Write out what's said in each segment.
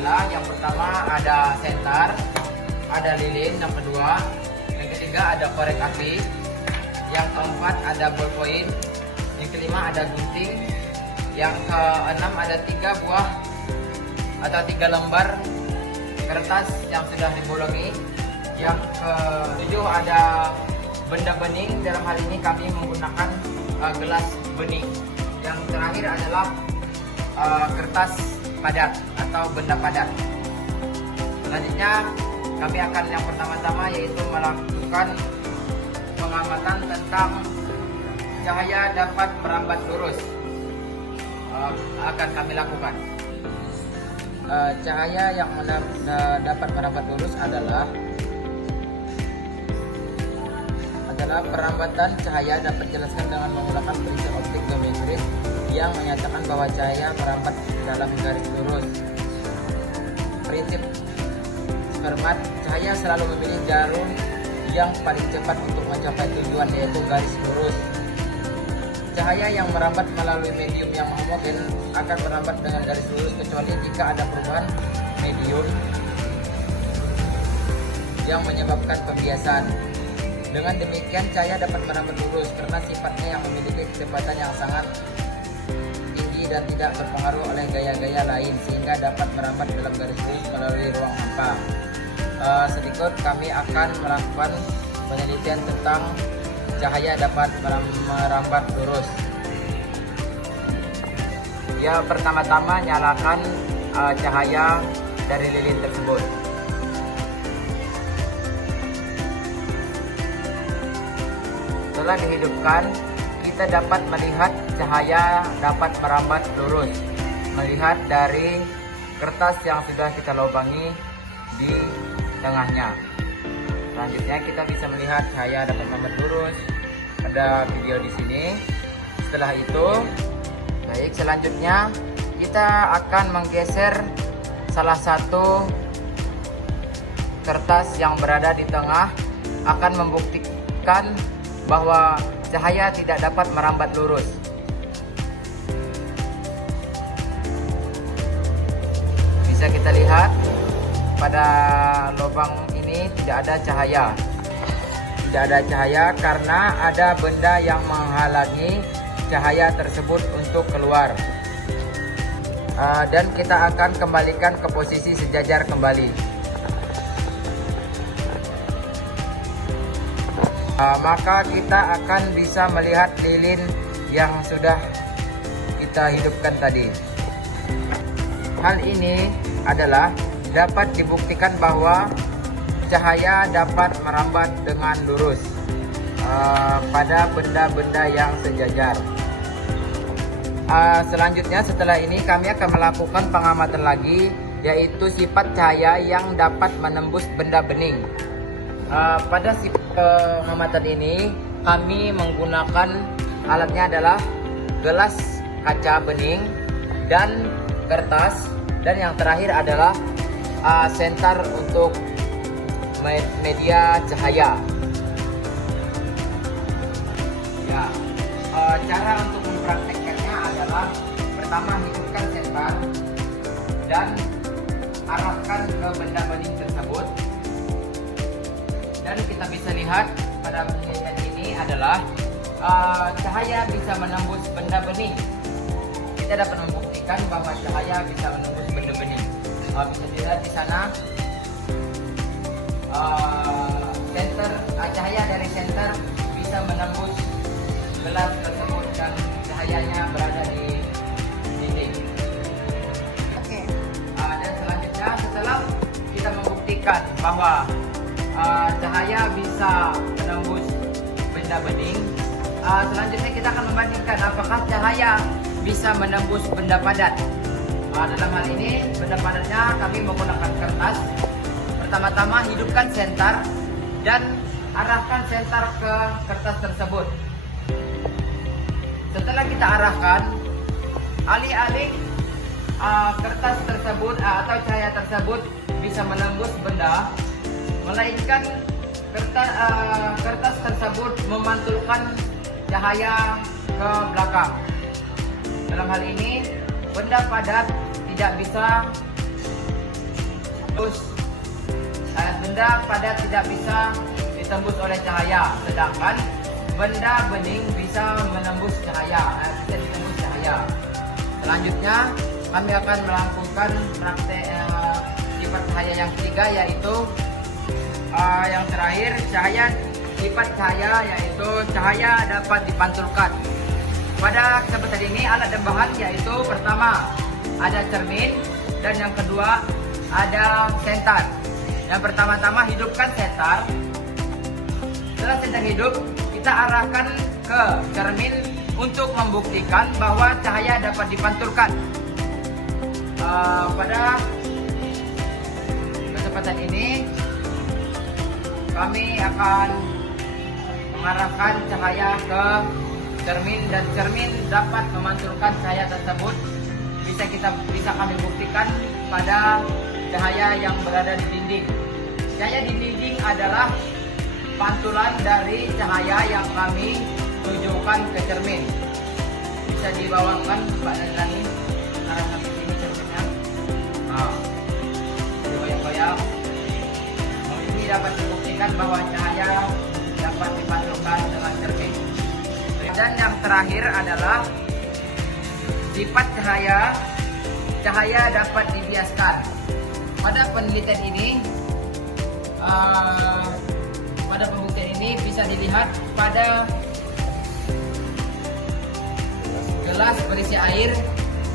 adalah yang pertama ada senter, ada lilin, yang kedua, yang ketiga ada korek api, yang keempat ada ballpoint, yang kelima ada gunting, yang keenam ada 3 buah atau 3 lembar kertas yang sudah dibolongi, yang ketujuh ada benda bening. Dalam hal ini kami menggunakan gelas bening. Yang terakhir adalah kertas padat atau benda padat. Selanjutnya kami akan yang pertama-tama yaitu melakukan pengamatan tentang cahaya dapat merambat lurus. Akan kami lakukan. Cahaya yang dapat merambat lurus adalah perambatan cahaya dapat dijelaskan dengan menggunakan prinsip optik geometris yang menyatakan bahwa cahaya merambat dalam garis lurus. Prinsip Fermat, cahaya selalu memilih jalur yang paling cepat untuk mencapai tujuan, yaitu garis lurus. Cahaya yang merambat melalui medium yang homogen akan merambat dengan garis lurus kecuali jika ada perubahan medium yang menyebabkan pembiasan. Dengan demikian cahaya dapat merambat lurus karena sifatnya yang memiliki kecepatan yang sangat tinggi dan tidak berpengaruh oleh gaya-gaya lain, sehingga dapat merambat dalam garis lurus melalui ruang hampa. Sedikit kami akan melakukan penelitian tentang cahaya dapat merambat lurus. Ya, pertama-tama nyalakan cahaya dari lilin tersebut. Setelah dihidupkan, kita dapat melihat cahaya dapat merambat lurus, melihat dari kertas yang sudah kita lubangi di tengahnya. Selanjutnya kita bisa melihat cahaya dapat merambat lurus. Ada video di sini. Setelah itu, baik, selanjutnya kita akan menggeser salah satu kertas yang berada di tengah, akan membuktikan bahwa cahaya tidak dapat merambat lurus. Bisa kita lihat pada lubang ini tidak ada cahaya. Tidak ada cahaya karena ada benda yang menghalangi cahaya tersebut untuk keluar. Dan kita akan kembalikan ke posisi sejajar kembali. Maka kita akan bisa melihat lilin yang sudah kita hidupkan tadi. Hal ini adalah dapat dibuktikan bahwa cahaya dapat merambat dengan lurus pada benda-benda yang sejajar. Selanjutnya setelah ini kami akan melakukan pengamatan lagi, yaitu sifat cahaya yang dapat menembus benda bening. Pada sifat pengamatan ini kami menggunakan alatnya adalah gelas kaca bening dan kertas, dan yang terakhir adalah senter untuk media cahaya. Ya, cara untuk mempraktekkannya adalah pertama hidupkan senter dan arahkan ke benda bening tersebut. Dan kita bisa lihat pada penelitian ini adalah cahaya bisa menembus benda bening. Kita dapat membuktikan bahwa cahaya bisa menembus benda bening. Bisa dilihat di sana cahaya dari senter bisa menembus gelas tersebut dan cahayanya berada di dinding. Oke. Dan selanjutnya setelah kita membuktikan bahwa cahaya bisa menembus benda bening, selanjutnya kita akan membandingkan apakah cahaya bisa menembus benda padat. Dalam hal ini benda padatnya kami menggunakan kertas. Pertama-tama hidupkan senter dan arahkan senter ke kertas tersebut. Setelah kita arahkan, alih-alih kertas tersebut atau cahaya tersebut bisa menembus benda, melainkan kertas tersebut memantulkan cahaya ke belakang. Dalam hal ini, benda padat tidak bisa Terus benda padat tidak bisa ditembus oleh cahaya, sedangkan benda bening bisa menembus cahaya, bisa ditembus cahaya. Selanjutnya kami akan melakukan praktek sifat cahaya yang ketiga, yaitu yang terakhir sifat cahaya, yaitu cahaya dapat dipantulkan. Pada kesempatan ini alat dan bahan yaitu pertama ada cermin dan yang kedua ada senter. Yang pertama-tama hidupkan senter. Setelah senter hidup, kita arahkan ke cermin untuk membuktikan bahwa cahaya dapat dipantulkan. Pada kesempatan ini kami akan mengarahkan cahaya ke cermin dan cermin dapat memantulkan cahaya tersebut. Bisa kami buktikan pada cahaya yang berada di dinding. Cahaya di dinding adalah pantulan dari cahaya yang kami tujukan ke cermin. Bisa dibawakan Pak Nazrani, arahkan ke sini cerminnya. Goyang-goyang. Ini dapat dibuktikan bahwa cahaya dapat dipantulkan dengan cermin. Dan yang terakhir adalah sifat cahaya dapat dibiaskan. Pada penelitian ini, pada pembuktian ini bisa dilihat pada gelas berisi air,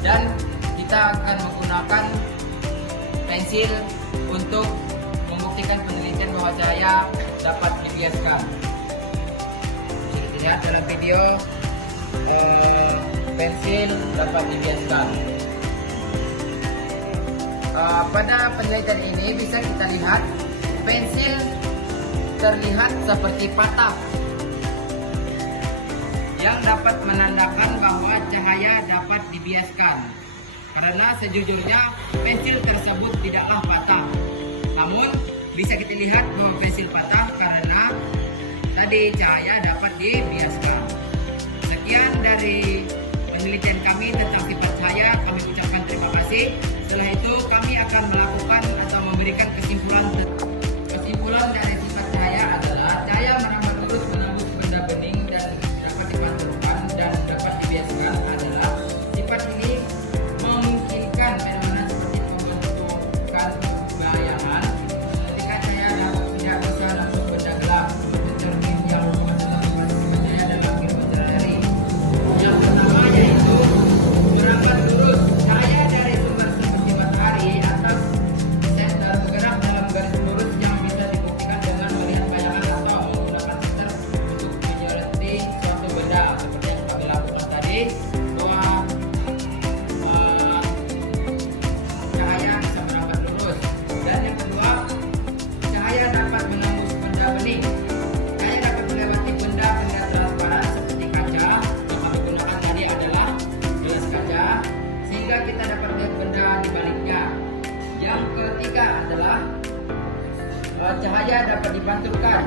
dan kita akan menggunakan pensil untuk membuktikan penelitian bahwa cahaya dapat dibiaskan. Bisa dilihat dalam video, pensil dapat dibiaskan. Pada penelitian ini bisa kita lihat pensil terlihat seperti patah, yang dapat menandakan bahwa cahaya dapat dibiaskan. Karena sejujurnya pensil tersebut tidaklah patah, namun bisa kita lihat bahwa pensil patah karena tadi cahaya dapat dibiaskan. Sekian dari penelitian kami tentang sifat cahaya. Kami ucapkan terima kasih. Setelah itu kami akan melakukan atau memberikan kesimpulan dari sifat cahaya adalah cahaya merambat lurus menembus benda bening dan dapat dipantulkan dan dapat dibiaskan. Adalah sifat ini memungkinkan fenomena seperti pembentukan bayangan ketika cahaya tidak bisa langsung benda gelap, cermin yang merupakan sifat cahaya dalam kehidupan sehari-hari. Yang pertama yaitu merambat lurus cahaya dari sumber seperti matahari atau senter bergerak dalam garis lurus yang bisa dibuktikan dengan melihat bayangan atau menggunakan senter untuk menyoroti suatu benda, seperti yang kami lakukan tadi, bahwa cahaya bisa merambat lurus. Dan yang kedua, cahaya dapat menembus benda bening. Cahaya dapat melewati benda-benda transparan seperti kaca. Yang kami gunakan tadi adalah gelas kaca, sehingga kita dapat melihat benda di baliknya. Yang ketiga adalah cahaya dapat dipantulkan.